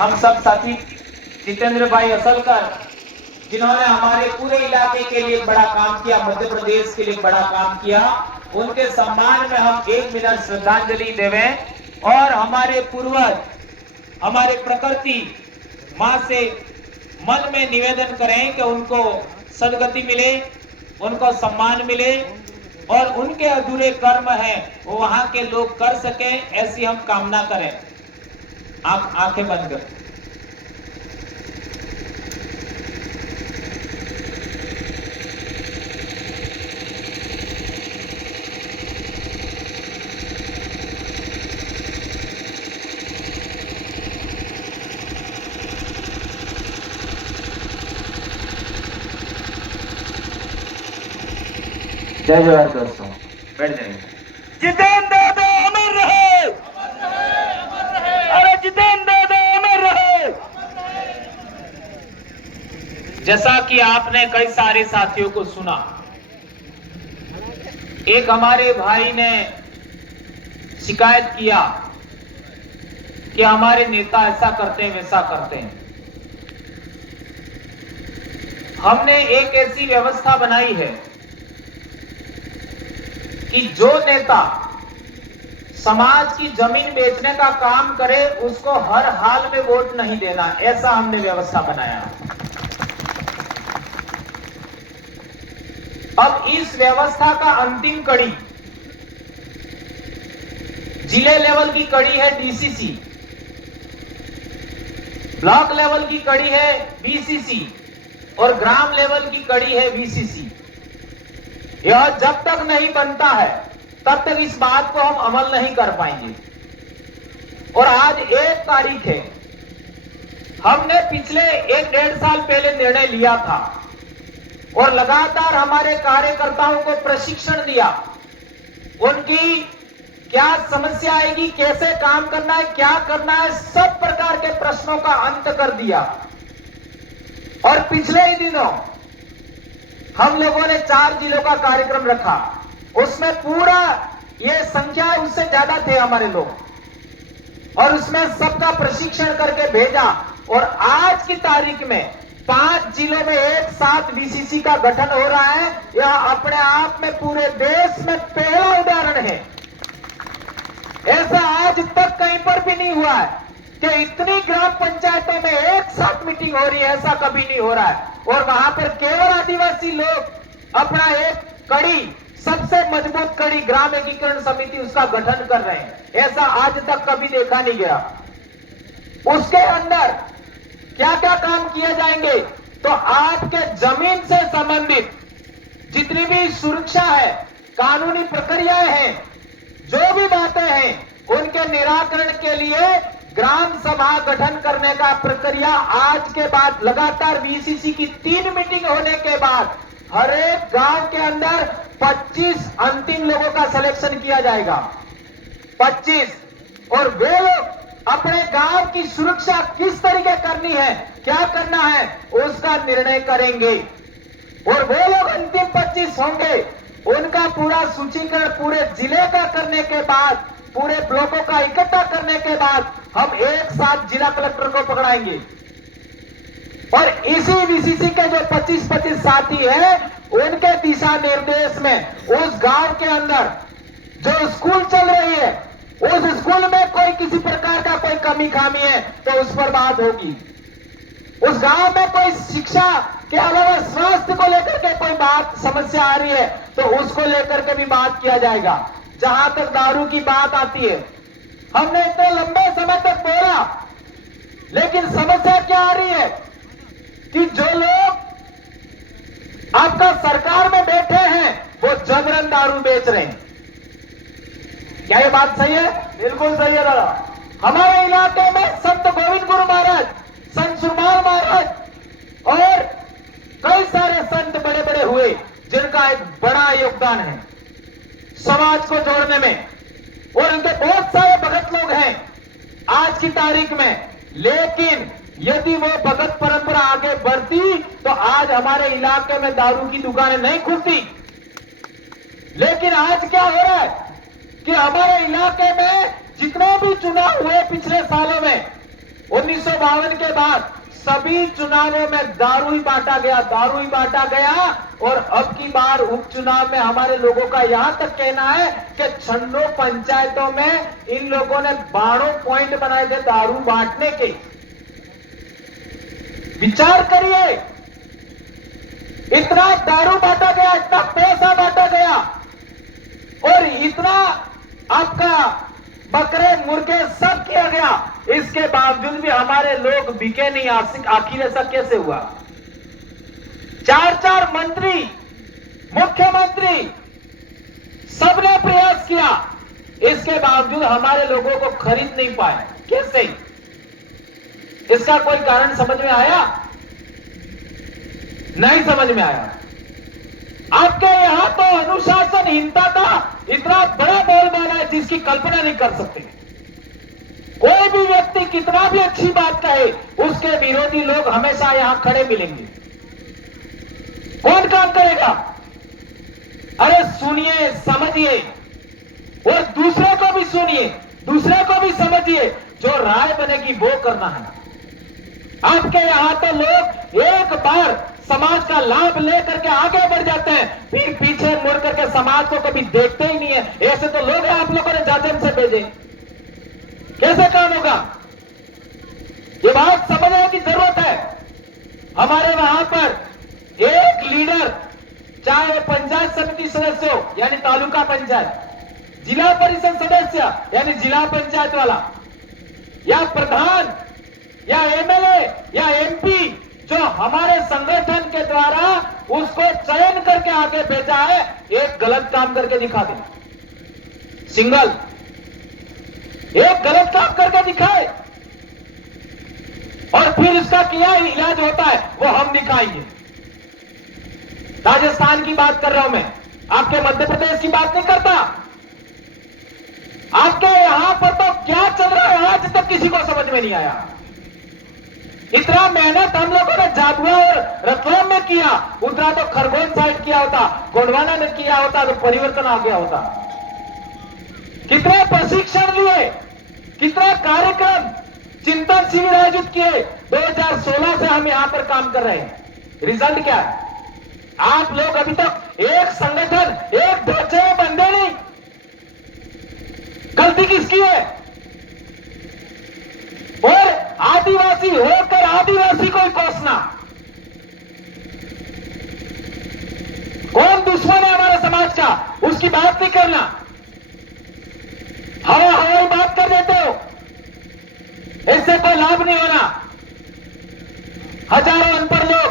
हम सब साथी जितेंद्र भाई असलकर, जिन्होंने हमारे पूरे इलाके के लिए बड़ा काम किया, मध्य प्रदेश के लिए बड़ा काम किया, उनके सम्मान में हम 1 मिनट श्रद्धांजलि देवें और हमारे पूर्वज, हमारे प्रकृति माँ से मन में निवेदन करें कि उनको सदगति मिले, उनको सम्मान मिले और उनके अधूरे कर्म हैं वो वहां के लोग कर सकें, ऐसी हम कामना करें। आप आंखें बंद करें। जय जवाहर दोस्तों, बैठ जाइए। जितेंद्र दादा अमर रहे, अरे जितेंद्र दादा अमर रहे। जैसा कि आपने कई सारे साथियों को सुना, एक हमारे भाई ने शिकायत किया कि हमारे नेता ऐसा करते हैं वैसा करते हैं। हमने एक ऐसी व्यवस्था बनाई है कि जो नेता समाज की जमीन बेचने का काम करे उसको हर हाल में वोट नहीं देना, ऐसा हमने व्यवस्था बनाया। अब इस व्यवस्था का अंतिम कड़ी, जिले लेवल की कड़ी है डीसीसी, ब्लॉक लेवल की कड़ी है बीसीसी और ग्राम लेवल की कड़ी है वीसीसी। यह जब तक नहीं बनता है तब तक इस बात को हम अमल नहीं कर पाएंगे। और आज 1 तारीख है, हमने पिछले 1-1.5 साल पहले निर्णय लिया था और लगातार हमारे कार्यकर्ताओं को प्रशिक्षण दिया। उनकी क्या समस्या आएगी, कैसे काम करना है, क्या करना है, सब प्रकार के प्रश्नों का अंत कर दिया। और पिछले ही दिनों हम लोगों ने 4 जिलों का कार्यक्रम रखा, उसमें पूरा ये संख्या उससे ज्यादा थे हमारे लोग, और उसमें सबका प्रशिक्षण करके भेजा। और आज की तारीख में 5 जिलों में एक साथ बीसीसी का गठन हो रहा है। यह अपने आप में पूरे देश में पहला उदाहरण है। ऐसा आज तक कहीं पर भी नहीं हुआ है कि इतनी ग्राम पंचायतों में एक साथ मीटिंग हो रही है, ऐसा कभी नहीं हो रहा है। और वहां पर केवल आदिवासी लोग अपना एक कड़ी, सबसे मजबूत कड़ी ग्राम एकीकरण समिति, उसका गठन कर रहे हैं। ऐसा आज तक कभी देखा नहीं गया। उसके अंदर क्या क्या काम किए जाएंगे, तो आपके जमीन से संबंधित जितनी भी सुरक्षा है, कानूनी प्रक्रियाएं हैं, जो भी बातें हैं, उनके निराकरण के लिए ग्राम सभा गठन करने का प्रक्रिया आज के बाद लगातार बीसीसी की 3 मीटिंग होने के बाद हर एक गांव के अंदर 25 अंतिम लोगों का सिलेक्शन किया जाएगा। 25, और वे लोग अपने गांव की सुरक्षा किस तरीके करनी है, क्या करना है, उसका निर्णय करेंगे। और वो लोग अंतिम 25 होंगे, उनका पूरा सूचीकरण पूरे जिले का करने के बाद, पूरे ब्लॉकों का इकट्ठा करने के बाद हम एक साथ जिला कलेक्टर को पकड़ाएंगे। और इसी बीसीसी के जो 25-25 साथी हैं, उनके दिशा निर्देश में उस गांव के अंदर जो स्कूल चल रही है, उस स्कूल में कोई किसी प्रकार का कोई कमी खामी है तो उस पर बात होगी। उस गांव में कोई शिक्षा के अलावा स्वास्थ्य को लेकर के कोई बात समस्या आ रही है तो उसको लेकर के भी बात किया जाएगा। जहां तक दारू की बात आती है, हमने इतने लंबे समय तक बोला, लेकिन समस्या क्या आ रही है कि जो लोग आपका सरकार में बैठे हैं वो जबरन दारू बेच रहे हैं। क्या ये बात सही है? बिल्कुल सही है दादा। हमारे इलाके में संत गोविंद गुरु महाराज, संत सुरमाल महाराज और कई सारे संत बड़े बड़े हुए, जिनका एक बड़ा योगदान है समाज को जोड़ने में, और उनके बहुत सारे भगत लोग हैं आज की तारीख में। लेकिन यदि वो भगत परंपरा आगे बढ़ती तो आज हमारे इलाके में दारू की दुकानें नहीं खुलती। लेकिन आज क्या हो रहा है कि हमारे इलाके में जितने भी चुनाव हुए पिछले सालों में, 1952 के बाद सभी चुनावों में दारू ही बांटा गया और अब की बार उपचुनाव में हमारे लोगों का यहां तक कहना है कि 6 पंचायतों में इन लोगों ने 12 पॉइंट बनाए थे दारू बांटने के। विचार करिए, इतना दारू बांटा गया, इतना पैसा बांटा गया और इतना आपका बकरे मुर्गे सब किया गया, इसके बावजूद भी हमारे लोग बिके नहीं। आखिर ऐसा कैसे हुआ? 4 मंत्री, मुख्यमंत्री सबने प्रयास किया, इसके बावजूद हमारे लोगों को खरीद नहीं पाए। कैसे? इसका कोई कारण समझ में आया? नहीं समझ में आया। आपके यहां तो अनुशासनहीनता था इतना बड़ा बोलबाला है जिसकी कल्पना नहीं कर सकते। कोई भी व्यक्ति कितना भी अच्छी बात कहे, उसके विरोधी लोग हमेशा यहां खड़े मिलेंगे। कौन काम करेगा? अरे सुनिए, समझिए और दूसरे को भी सुनिए, दूसरे को भी समझिए, जो राय बनेगी वो करना है। आपके यहां तो लोग एक बार समाज का लाभ लेकर के आगे बढ़ जाते हैं, फिर पीछे मुड़ करके समाज को कभी देखते ही नहीं है। ऐसे तो लोग हैं आप लोगों ने जाजम से भेजे। कैसे काम होगा? ये बात समझने की जरूरत है। हमारे वहां पर एक लीडर, चाहे वो पंचायत समिति सदस्य हो यानी तालुका पंचायत, जिला परिषद सदस्य यानी जिला पंचायत वाला, या प्रधान या एमएलए या एमपी, जो हमारे संगठन के द्वारा उसको चयन करके आगे भेजा है, एक गलत काम करके दिखा दे। सिंगल एक गलत काम करके दिखाए और फिर इसका क्या इलाज होता है वो हम दिखाएंगे। राजस्थान की बात कर रहा हूं मैं, आपके मध्य प्रदेश की बात नहीं करता। आपके यहां पर तो क्या चल रहा है आज तक किसी को समझ में नहीं आया। इतना मेहनत हम लोगों ने झाबुआ और रतलाम में किया, उतना तो खरगोन साइड किया होता, गोंडवाना में किया होता तो परिवर्तन आ गया होता। कितने प्रशिक्षण लिए, कितना कार्यक्रम, चिंतन शिविर आयोजित किए। 2016 से हम यहां पर काम कर रहे हैं। रिजल्ट क्या है? आप लोग अभी तक एक संगठन, एक ढांचे में बंधे नहीं। गलती किसकी है? और आदिवासी होकर आदिवासी को ही कोसना। कौन दुश्मन है हमारे समाज का, उसकी बात नहीं करना। हवाई बात कर देते हो, इससे कोई लाभ नहीं होना। हजारों अनपढ़ लोग,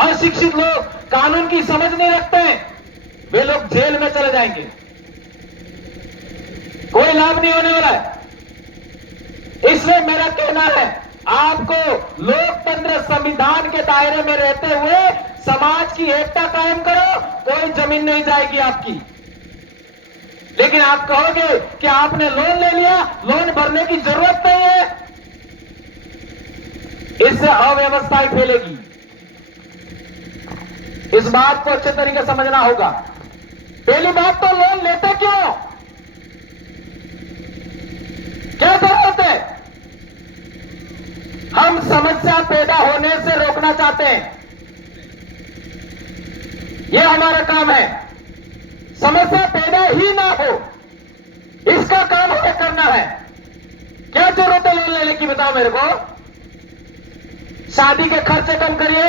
अशिक्षित लोग, कानून की समझ नहीं रखते हैं, वे लोग जेल में चले जाएंगे। कोई लाभ नहीं होने वाला है। इसलिए मेरा कहना है, आपको लोकतंत्र संविधान के दायरे में रहते हुए समाज की एकता कायम करो। कोई जमीन नहीं जाएगी आपकी। लेकिन आप कहोगे कि आपने लोन ले लिया, लोन भरने की जरूरत नहीं है, इससे अव्यवस्था ही फैलेगी। इस बात को अच्छे तरीके से समझना होगा। पहली बात तो लोन लेते क्यों? क्या जरूरत है? हम समस्या पैदा होने से रोकना चाहते हैं, यह हमारा काम है। समस्या पैदा ही ना हो, इसका काम हमें करना है। क्या जरूरत है लोन लेने की, बताओ मेरे को। शादी के खर्चे कम करिए,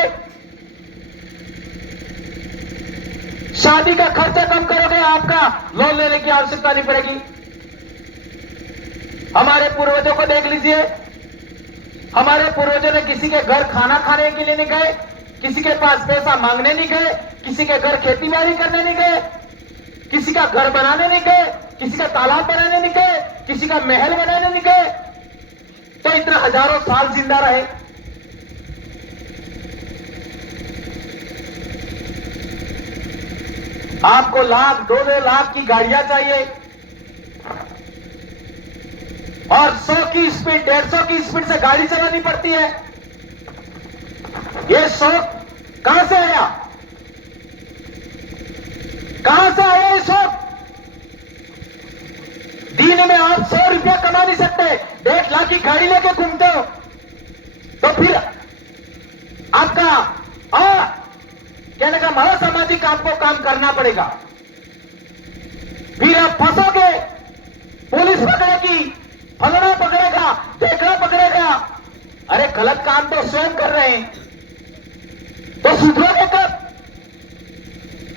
शादी का खर्चा कम करोगे, आपका लोन लेने की आवश्यकता नहीं पड़ेगी। हमारे पूर्वजों को देख लीजिए, हमारे पूर्वजों ने किसी के घर खाना खाने के लिए नहीं गए, किसी के पास पैसा मांगने नहीं गए, किसी के घर खेती बाड़ी करने नहीं गए, किसी का घर बनाने नहीं गए, किसी का तालाब बनाने नहीं गए, किसी का महल बनाने नहीं गए, तो इतना हजारों साल जिंदा रहे। आपको लाख, 2-2 लाख की गाड़ियां चाहिए और 100 की स्पीड, 150 की स्पीड से गाड़ी चलानी पड़ती है। ये शौक कहां से आया? कहां से आया ये शौक? दिन में आप 100 रुपया कमा नहीं सकते, 1.5 लाख की गाड़ी लेके घूमते हो। तो फिर आपका और कहने का मतलब सामाजिक आपको काम करना पड़ेगा। फिर आप फंसोगे, पुलिस पकड़ेगी, फलना पकड़ेगा, देखना पकड़ेगा। अरे गलत काम तो स्वयं कर रहे हैं, तो सुधरोगे कब?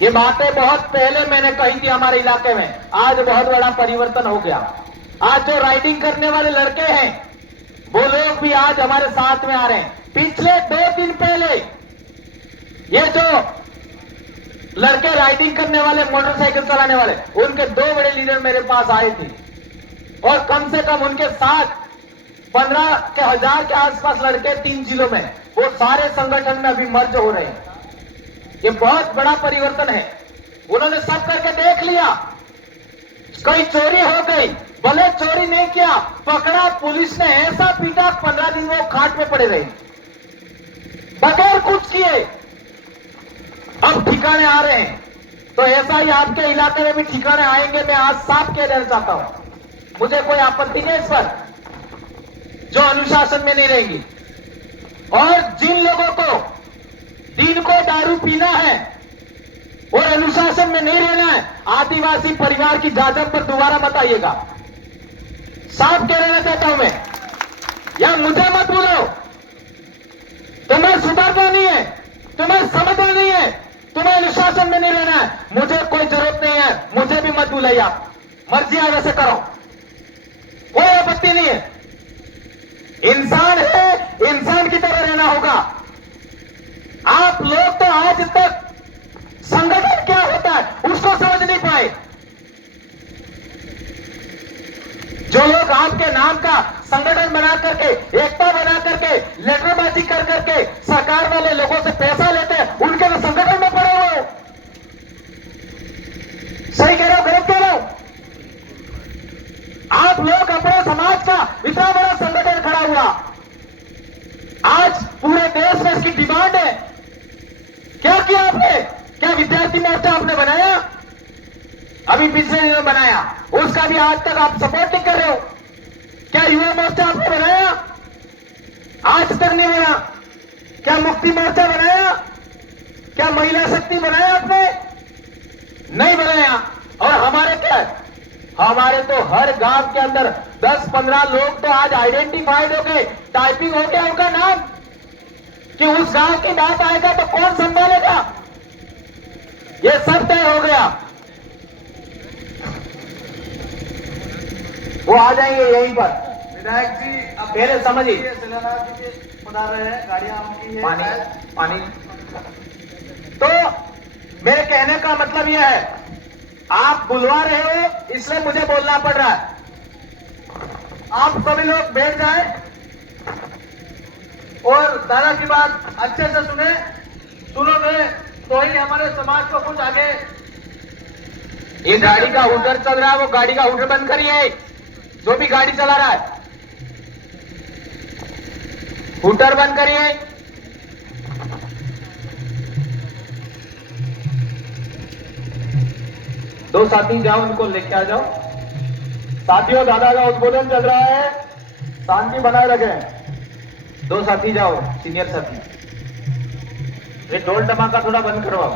ये बातें बहुत पहले मैंने कही थी हमारे इलाके में। आज बहुत बड़ा परिवर्तन हो गया। आज जो राइडिंग करने वाले लड़के हैं वो लोग भी आज हमारे साथ में आ रहे हैं। पिछले 2 दिन पहले ये जो लड़के राइडिंग करने वाले, मोटरसाइकिल चलाने वाले, उनके 2 बड़े लीडर मेरे पास आए थे और कम से कम उनके साथ 15 के 1000 के आसपास लड़के 3 जिलों में, वो सारे संगठन में अभी मर्ज हो रहे हैं। ये बहुत बड़ा परिवर्तन है। उन्होंने सब करके देख लिया। कोई चोरी हो गई, भले चोरी नहीं किया, पकड़ा, पुलिस ने ऐसा पीटा, 15 दिन वो खाट में पड़े रहे बगैर कुछ किए। अब ठिकाने आ रहे हैं, तो ऐसा ही आपके इलाके में भी ठिकाने आएंगे। मैं आज साफ कह देना चाहता हूं, मुझे कोई आपत्ति नहीं इस पर, जो अनुशासन में नहीं रहेंगी। और जिन लोगों को दिन को दारू पीना है और अनुशासन में नहीं रहना है, आदिवासी परिवार की जाजम पर दोबारा मत आइएगा। साफ कह देना चाहता हूं मैं, या मुझे मत बोलो। तुम्हें सुधरना नहीं है, तुम्हें समझना नहीं है, तुम्हें अनुशासन में नहीं रहना है, मुझे कोई जरूरत नहीं है, मुझे भी मत बुलाइए। आप मर्जी है वैसे करो, कोई आपत्ति नहीं है। इंसान है, इंसान की तरह रहना होगा। आप लोग तो आज तक संगठन क्या होता है उसको समझ नहीं पाए। जो लोग आपके नाम का संगठन बना करके, एकता बना करके, लेटरबाजी कर करके सरकार वाले लोगों से पैसा लेते हैं, उनके तो संगठन में पड़े हुए हो। सही कह रहे हो, गलत कह रहे हो? आप लोग अपने समाज का इतना बड़ा संगठन खड़ा हुआ, आज पूरे देश में इसकी डिमांड है। क्या किया आपने? क्या विद्यार्थी मोर्चा आपने बनाया? अभी पिछले दिनों बनाया, उसका भी आज तक आप सपोर्ट नहीं कर रहे हो। क्या युवा मोर्चा आपने बनाया? आज तक नहीं बना। क्या मुक्ति मोर्चा बनाया? क्या महिला शक्ति बनाया आपने? नहीं बनाया। और हमारे क्या है? हमारे तो हर गांव के अंदर 10-15 लोग तो आज आइडेंटिफाइड हो गए, टाइपिंग हो गया उनका नाम, कि उस गांव की बात आएगा तो कौन संभालेगा। ये सब तय हो गया। वो आ जाएंगे यहीं पर। विधायक जी अब पहले समझिए, शिलान्यास जी बता रहे हैं, गाड़ियां उनकी है, पानी। तो मेरे कहने का मतलब यह है, आप बुलवा रहे हो इसलिए मुझे बोलना पड़ रहा है। आप सभी लोग बैठ जाएं और दादा की बात अच्छे से सुनोगे तो ही हमारे समाज को कुछ आगे। ये गाड़ी का हुटर चल रहा है, वो गाड़ी का हुटर बंद करिए। जो भी गाड़ी चला रहा है हुटर बंद करिए। दो साथी जाओ, उनको लेके आ जाओ। साथियों, दादा का उद्बोधन चल रहा है, शांति बनाए रखें। 2 साथी जाओ, सीनियर साथी। ये ढोल धमाका थोड़ा बंद करवाओ।